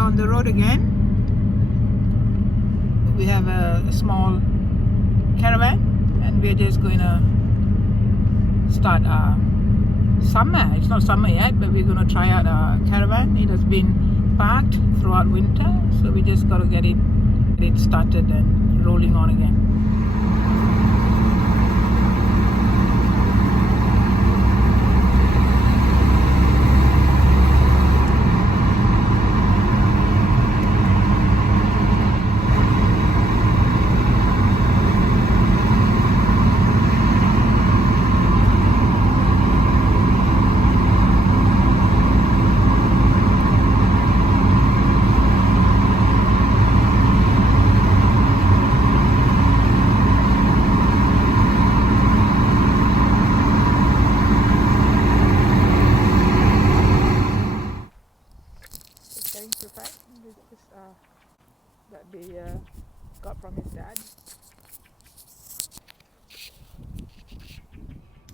are on the road again. We have a small caravan and we're just going to start summer. It's not summer yet, but we're going to try out our caravan. It has been parked throughout winter, so we just got to get it started and rolling on again. That we got from his dad.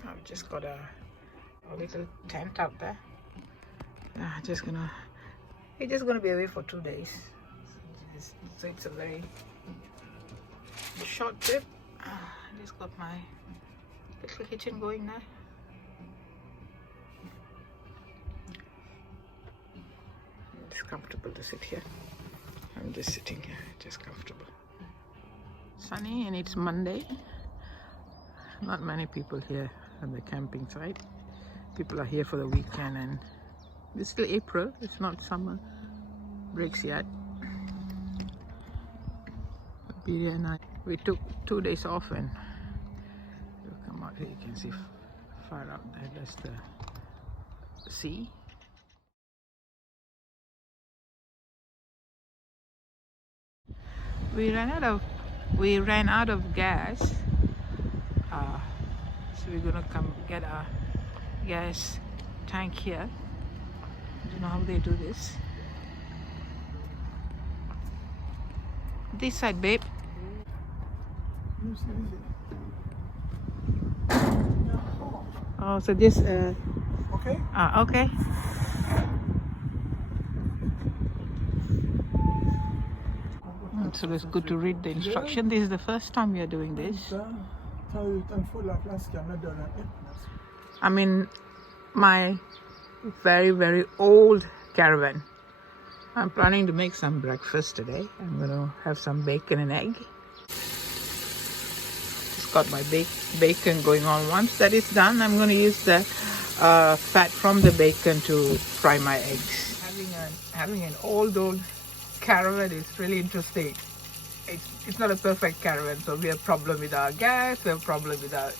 I've just got a little tent out there. It's just gonna be away for 2 days. So it's a very short trip. I just got my little kitchen going now. It's comfortable to sit here. I'm just sitting here, just comfortable. Sunny and it's Monday. Not many people here at the camping site. People are here for the weekend and it's still April. It's not summer breaks yet. Biria and I, we took 2 days off and you come out here, you can see far out there, that's the sea. We ran out of gas, so we're gonna come get our gas tank here. I don't know how they do this. This side, babe. Oh, so this Okay. Okay. So it's good to read the instruction. This is the first time we are doing this. I'm in my very, very old caravan. I'm planning to make some breakfast today. I'm going to have some bacon and egg. Just got my bacon going on. Once that is done, I'm going to use the fat from the bacon to fry my eggs. Having an old caravan is really interesting. It's not a perfect caravan, so we have problem with our gas, we have problem with our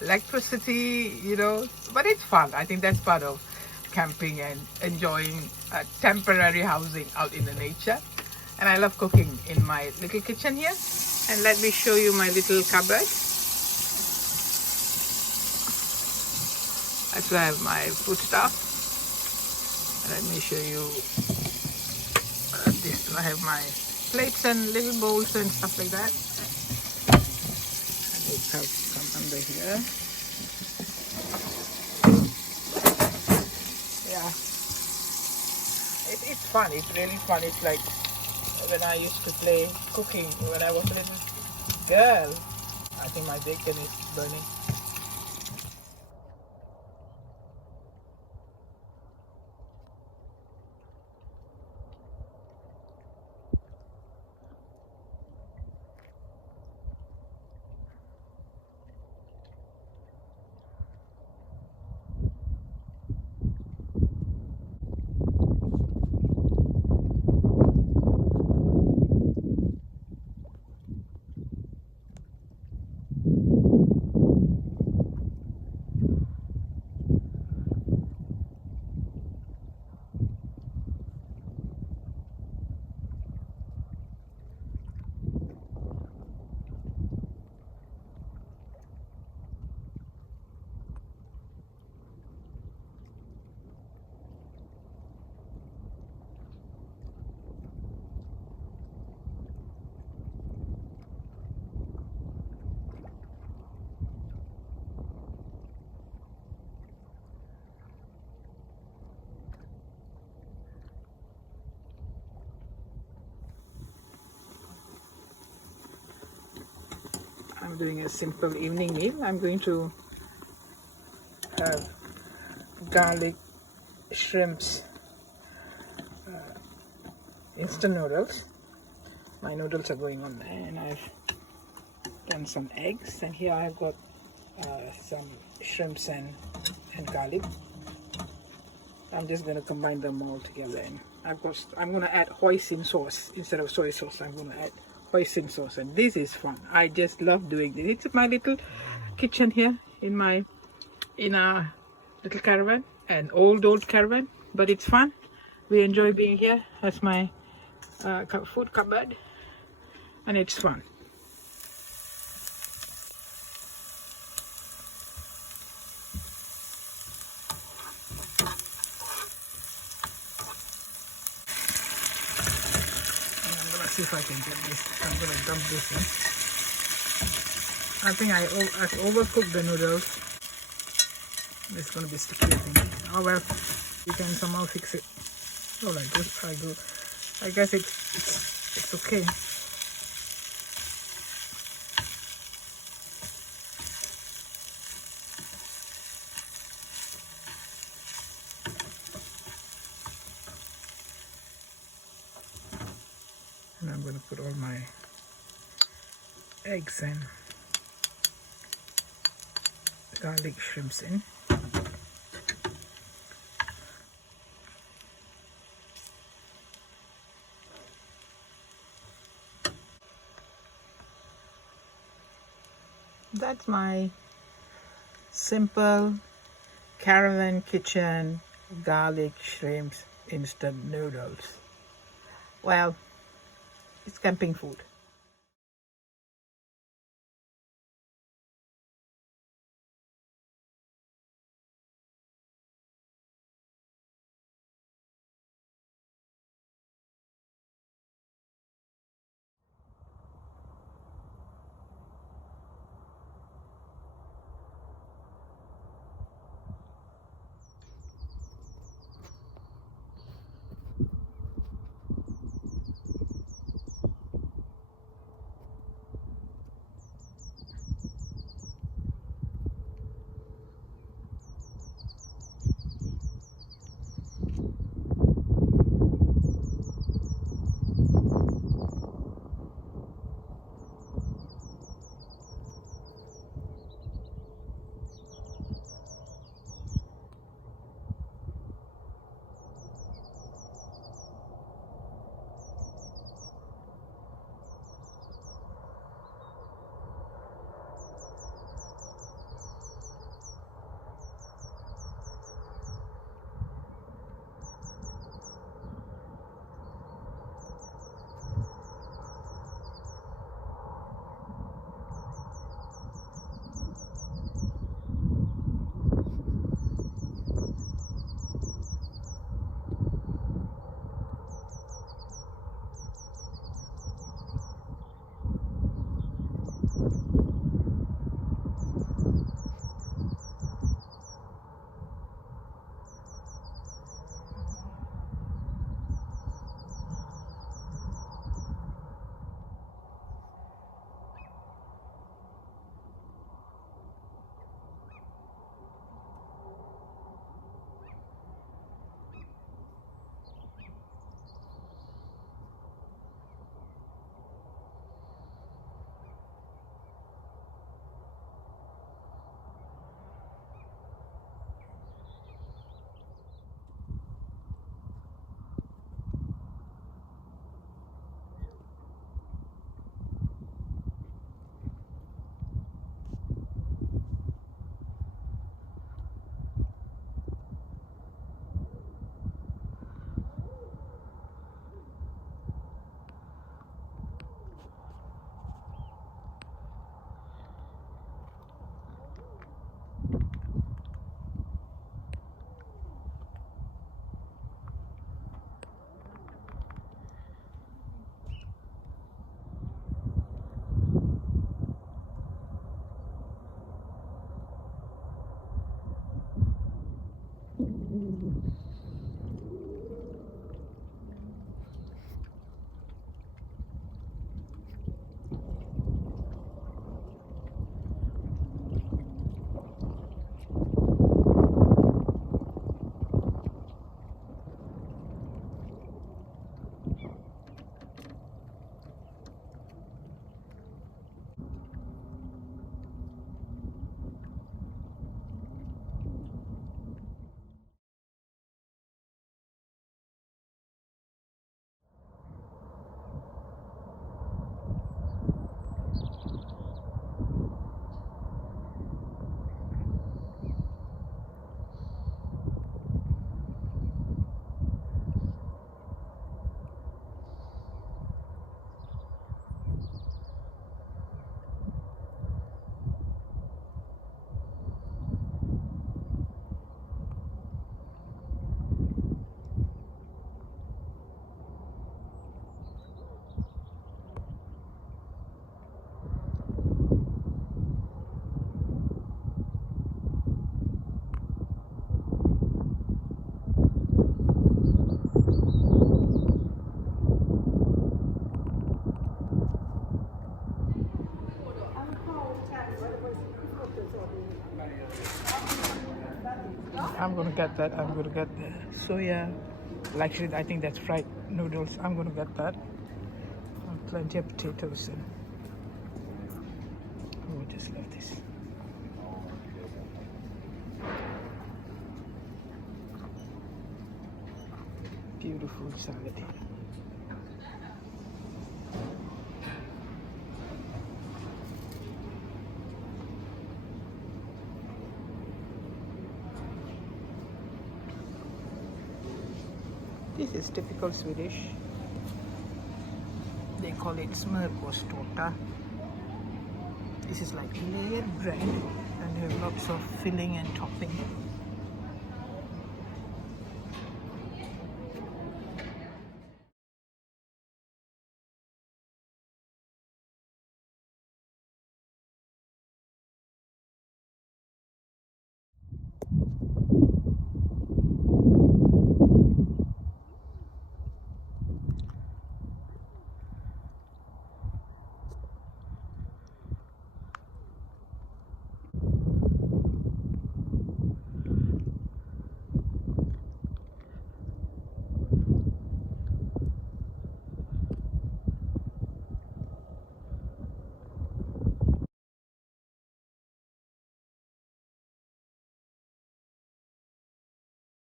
electricity, you know, but it's fun. I think that's part of camping and enjoying temporary housing out in the nature. And I love cooking in my little kitchen here. And let me show you my little cupboard. That's where I have my food stuff. Let me show you this. I have my plates and little bowls and stuff like that. I have some under here. Yeah, it's fun. It's really fun. It's like when I used to play cooking when I was a little girl. I think my bacon is burning. I'm doing a simple evening meal. I'm going to have garlic shrimps instant noodles. My noodles are going on there, and I've done some eggs, and here I've got some shrimps and garlic. I'm just going to combine them all together, and I'm going to add hoisin sauce instead of soy sauce. I'm going to add hoisin sauce, and this is fun. I just love doing this. It's my little kitchen here in our little caravan, an old caravan, but it's fun. We enjoy being here. That's my food cupboard, and it's fun. See if I can get this. I'm gonna dump this in. I think I've overcooked the noodles. It's gonna be sticky, I think. Oh well, you can somehow fix it. Oh, like this, I guess it's okay. And I'm gonna put all my eggs and garlic shrimps in. That's my simple caravan kitchen garlic shrimps instant noodles. Well, it's camping food. I'm gonna get that. I'm gonna get the soya. Well, actually, I think that's fried noodles. I'm gonna get that. And plenty of potatoes and oh, I just love this. Beautiful salad here. This is typical Swedish. They call it smörgåstårta. This is like layered bread and you have lots of filling and topping.